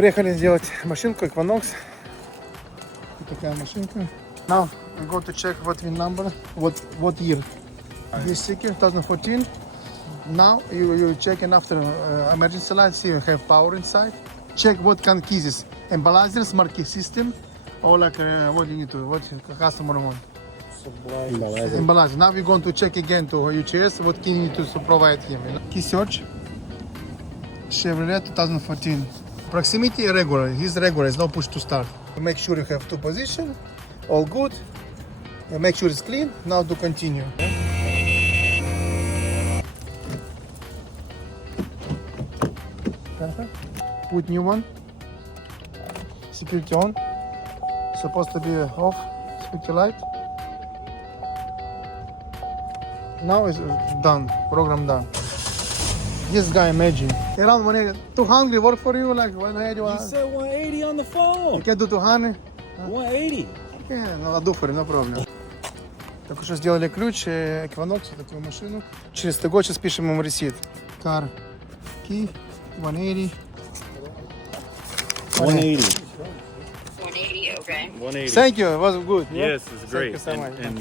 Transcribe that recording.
Приехали сделать машинку Equinox. Вот такая машинка. Now I'm going to check what VIN number, what year. This sticker 2014. Now you checking after emergency light, see you have power inside. Check what kind of keys is. Embalazer, smart key system, or like what you need to, what customer want. Embalazer. Now we're going to check again to UCS what key you need to provide him. Key search. Chevrolet 2014. Proximity regular. He's regular. It's no push to start. Make sure you have two position. All good. Make sure it's clean. Now to continue. Perfect. Put new one. Security on. Supposed to be off. Security light. Now it's done. Program done. This guy imagine. Around 180. 200 work for you? Like 180? You said 180 on the phone. You can do 200? 180. Yeah, no, I'll do for him, no problem. Только что сделали ключ Equinox, такую машину. Через 100 год сейчас пишем ему ресит. Car key 180. 180. 180, okay. 180. Thank you, it was good. Yes, it's great. Thank you so much. And